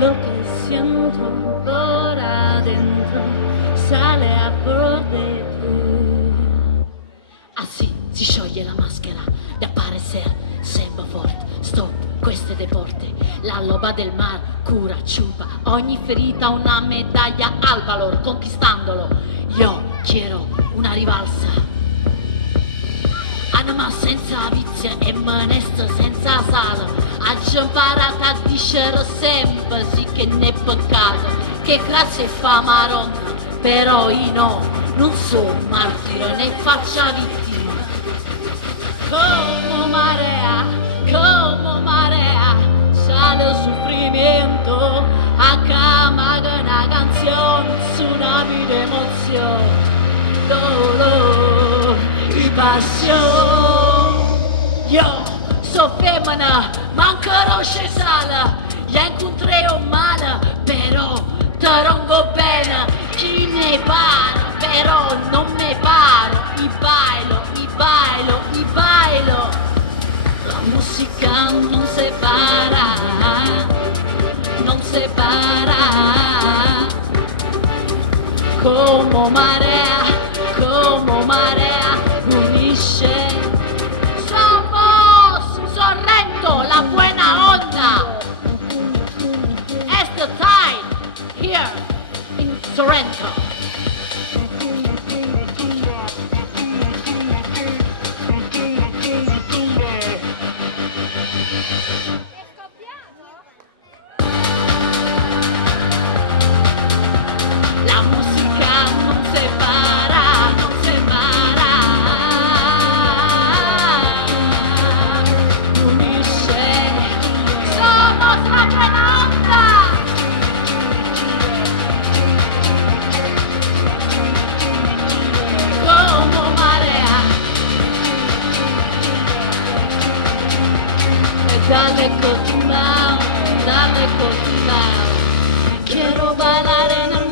lo que siento por adentro sale a por de tú. Así si scioglie la maschera de aparecer, sembra forte, stop, queste deporte, la loba del mar cura, ciupa, ogni ferita una medaglia al valor, conquistandolo, io quiero una rivalsa. Anima senza vizio e manestra senza sala, ha imparato a dicere sempre sì che ne peccato, che grazie fa maronna, però io no, non sono martire né faccia vittima. Como marea, sale el sufrimiento, acá de una canción, tsunami de emoción, dolor y pasión. Yo soy femmina, ma conosce sala, ya encontré un male, però te rongo bene, chi ne para, però non me paro, y bailo, y bailo, y bailo. La musica non separa, non separa, como marea, unisce. Somos Sorrento, la buena onda. It's the time here in Sorrento. La musica non separa, non separa, unisce. Somos la buena onda. Como marea. E dale costumao, quiero bailar en el